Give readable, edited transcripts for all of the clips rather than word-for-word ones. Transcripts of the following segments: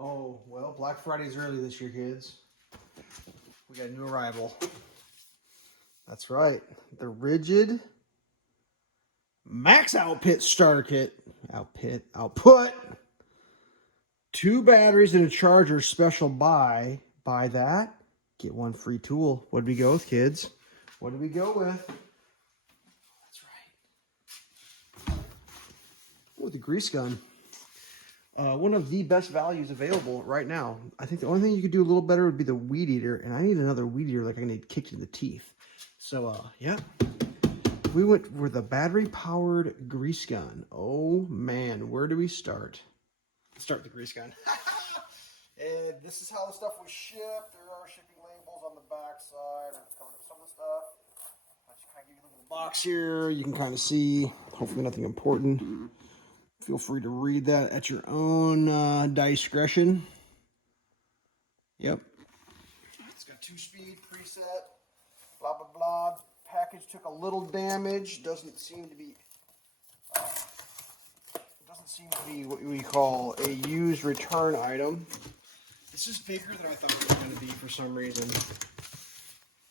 Oh, well, Black Friday's early this year, kids. We got a new arrival. That's right. The RIDGID Max Output Starter Kit. Output. 2 batteries and a charger special buy. Buy that. Get 1 free tool. What did we go with, kids? What did we go with? That's right. With the grease gun. One of the best values available right now. I think the only thing you could do a little better would be the weed eater, and I need another weed eater like I need to kick you in the teeth. So, yeah. We went with a battery-powered grease gun. Oh, man. Where do we start? Let's start with the grease gun. And this is how the stuff was shipped. There are shipping labels on the back side. I'm covering up some of the stuff. I just kind of give you a look at the box here. You can kind of see, hopefully nothing important. Feel free to read that at your own discretion. Yep. It's got 2-speed preset. Blah, blah, blah. Package took a little damage. Doesn't seem to be what we call a used return item. This is bigger than I thought it was going to be for some reason.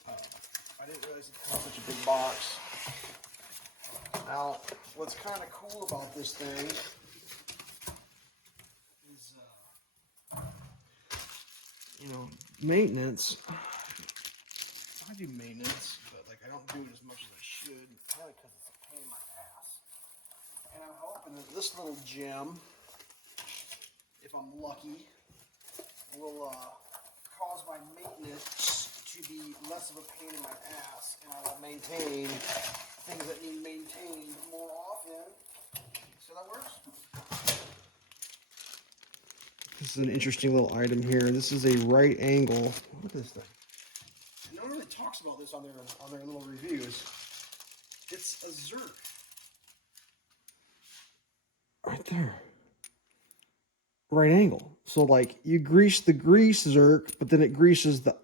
I didn't realize it was such a big box. Now, what's kind of cool about this thing is, maintenance. I do maintenance, but like I don't do it as much as I should, probably because it's a pain in my ass. And I'm hoping that this little gem, if I'm lucky, will cause my maintenance to be less of a pain in my ass, and I will maintain things that need maintained more often. So that works. This is an interesting little item here. This is a right angle. Look at this thing. No one really talks about this on their little reviews. It's a Zerk. Right there. Right angle. So like you grease the grease Zerk, but then it greases the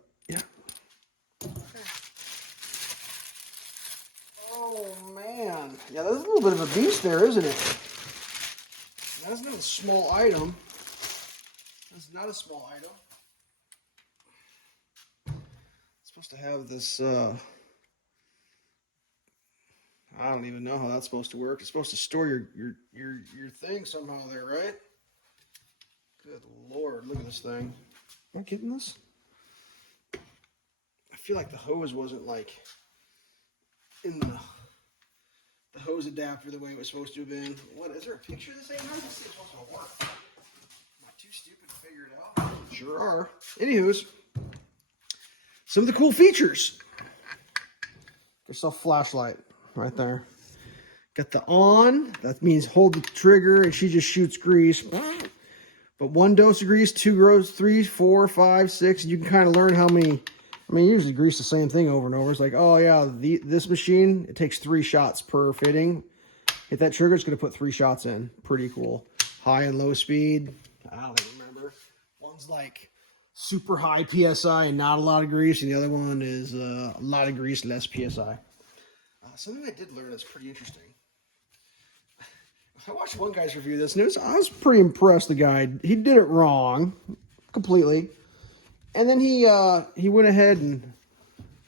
Oh man. Yeah, that's a little bit of a beast there, isn't it? That's not a small item. That's not a small item. It's supposed to have this I don't even know how that's supposed to work. It's supposed to store your thing somehow there, right? Good Lord, look at this thing. Am I getting this? I feel like the hose wasn't like in the hose adapter the way it was supposed to have been. What, is there a picture of this thing? How is this thing supposed to work? Am I too stupid to figure it out? Sure are. Anywho's, some of the cool features. Get yourself a flashlight right there. Got the on. That means hold the trigger and she just shoots grease. But 1 dose of grease, 2 grows, 3, 4, 5, 6. You can kind of learn how many. I mean, you usually grease the same thing over and over. It's like, oh yeah, this machine, it takes 3 shots per fitting. Hit that trigger, it's going to put 3 shots in. Pretty cool. High and low speed. I don't even remember. One's like super high PSI and not a lot of grease, and the other one is a lot of grease, less PSI. Something I did learn that's pretty interesting. I watched one guy's review of this, and I was pretty impressed. The guy, he did it wrong completely, and then he went ahead and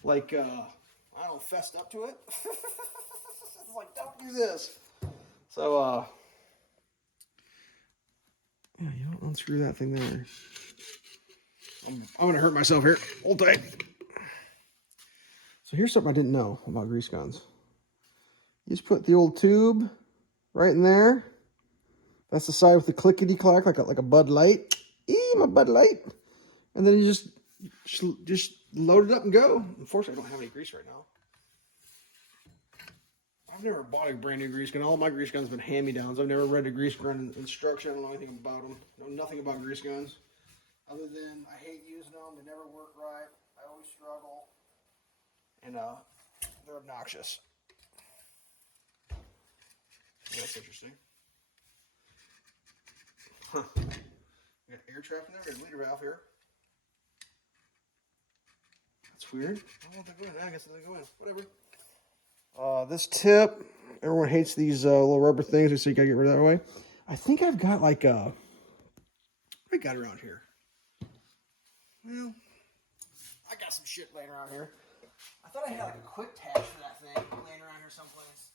like I don't know, fessed up to it. It's like, don't do this. So yeah, you don't unscrew that thing there. I'm gonna hurt myself here. Hold tight. So here's something I didn't know about grease guns. You just put the old tube right in there. That's the side with the clickety-clack, like a Bud Light. My Bud Light. And then you just load it up and go. Unfortunately, I don't have any grease right now. I've never bought a brand new grease gun. All of my grease guns have been hand-me-downs. I've never read a grease gun instruction. I don't know anything about them. I know nothing about grease guns. Other than I hate using them. They never work right. I always struggle. And they're obnoxious. That's interesting. Huh. We got air trap in there. We got a bleeder valve here. That's weird. Oh, they're going. I guess they're going. Whatever. This tip. Everyone hates these little rubber things, so you gotta get rid of that way. I think I've got like a What I got around here? Well, I got some shit laying around here. I thought I had like a quick attach for that thing laying around here someplace.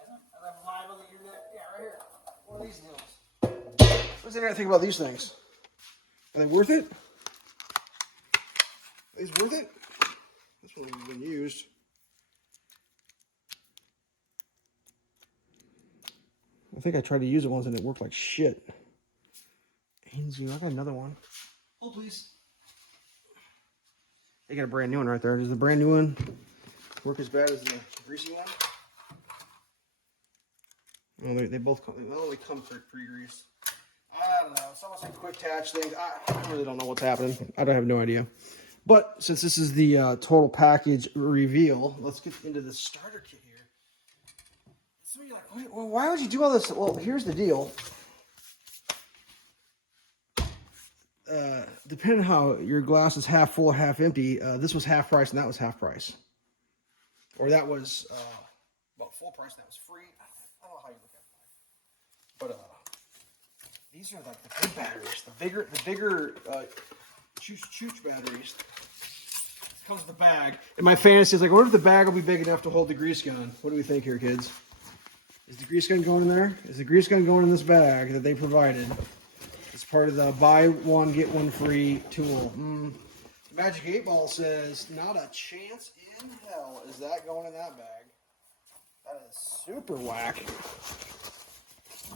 As I'm live on the internet. Yeah, right here. One of these deals. What's the internet think about these things? Are they worth it? Are these worth it? This one has been used. I think I tried to use it once and it worked like shit. I got another one. Hold please. They got a brand new one right there. Does the brand new one work as bad as the greasy one? Well, they both come. They only come pre-greased. I don't know. It's almost like quick attach things. I really don't know what's happening. I don't have no idea. But since this is the total package reveal, let's get into the starter kit here. So you're like, wait, well, why would you do all this? Well, here's the deal. Depending on how your glass is half full or half empty, this was half price and that was half price. Or that was well, full price and that was free. I don't know how you look at it. But these are like the big batteries, the bigger chooch batteries. This comes with the bag. And my fantasy is like, what if the bag will be big enough to hold the grease gun? What do we think here, kids? Is the grease gun going in there? Is the grease gun going in this bag that they provided? It's part of the buy one, get one free tool. Magic 8 Ball says, not a chance in hell is that going in that bag. That is super whack.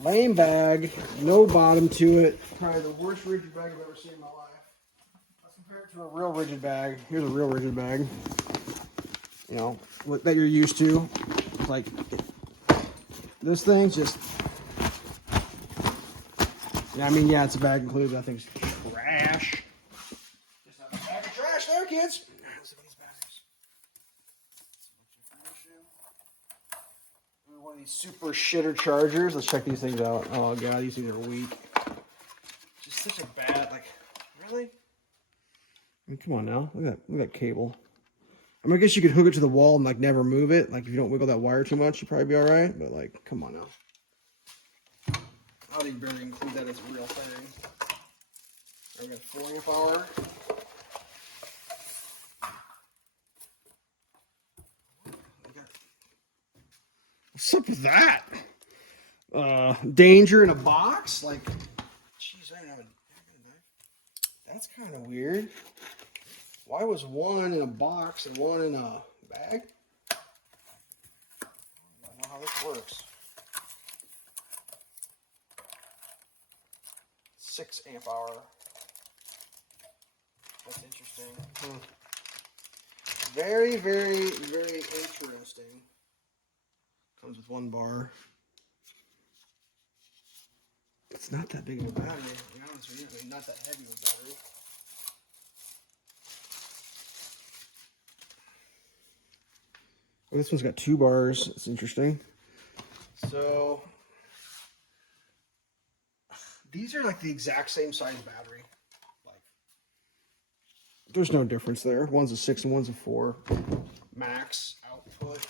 Lame bag, no bottom to it. Probably the worst rigid bag I've ever seen in my life. Let's compare it to a real rigid bag. Here's a real rigid bag. You know, that you're used to. Like, this thing's just... Yeah, I mean, yeah, it's a bag included, but that thing's trash. Just have a bag of trash there, kids. Let's look at these batteries. One of these super shitter chargers. Let's check these things out. Oh, God, these things are weak. Just such a bad, like, really? I mean, come on now. Look at that cable. I mean, I guess you could hook it to the wall and, like, never move it. Like, if you don't wiggle that wire too much, you'd probably be all right. But, like, come on now. I don't even barely include that as a real thing. I got 4 amp hour. What's up with that? Danger in a box? Like, jeez, I don't have a knife. That's kind of weird. Why was one in a box and one in a bag? I don't know how this works. 6 amp hour. That's interesting. Very, very, very interesting. Comes with 1 bar. It's not that big of a battery, to be honest with you. I mean, not that heavy of a battery. Oh, this one's got 2 bars. It's interesting. So... these are like the exact same size battery. Like, there's no difference there. One's a 6 and one's a 4 max output.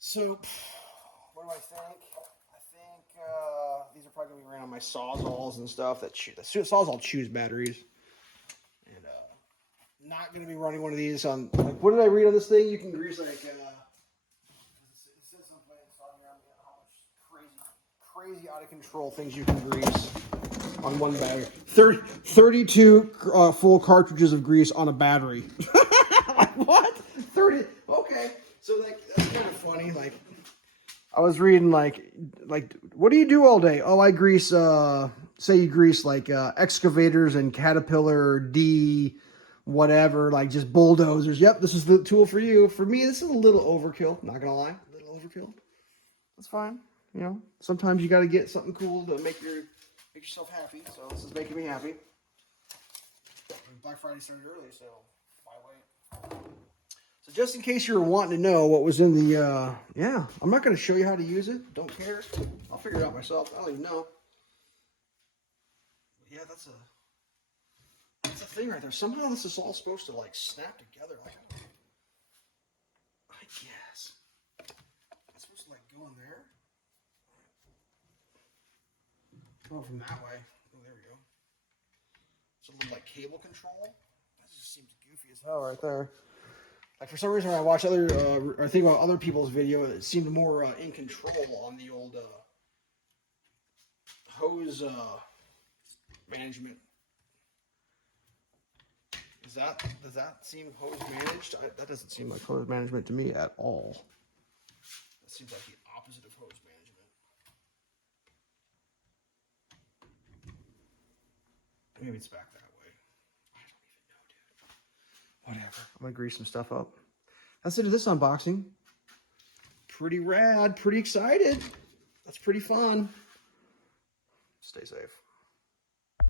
So, what do I think? I think these are probably gonna be ran on my Sawzalls and stuff. The Sawzall chews batteries, and not gonna be running one of these on. Like, what did I read on this thing? You can grease like. Crazy out of control things you can grease on one bag. 32 full cartridges of grease on a battery. Like, what? 30? Okay. So like that's kind of funny. Like I was reading like what do you do all day? Oh, I grease say you grease like excavators and Caterpillar D whatever, like just bulldozers. Yep, this is the tool for you. For me, this is a little overkill, not gonna lie. A little overkill. That's fine. You know, sometimes you got to get something cool to make yourself happy. So this is making me happy. Black Friday started early, so why wait? So just in case you were wanting to know what was in the, yeah, I'm not going to show you how to use it. Don't care. I'll figure it out myself. I don't even know. But yeah, that's a thing right there. Somehow this is all supposed to like snap together. Like, I guess it's supposed to like go in there. Oh, from that way. Oh, there we go. It's a little like cable control. That just seems goofy as hell right there. Like for some reason when I watch other, or think about other people's video, it seemed more in control on the old hose management. Does that seem hose managed? That doesn't seem like hose management to me at all. That seems like the opposite of hose management. Maybe it's back that way. I don't even know, dude. Whatever. I'm gonna grease some stuff up. That's it of this unboxing. Pretty rad, pretty excited. That's pretty fun. Stay safe.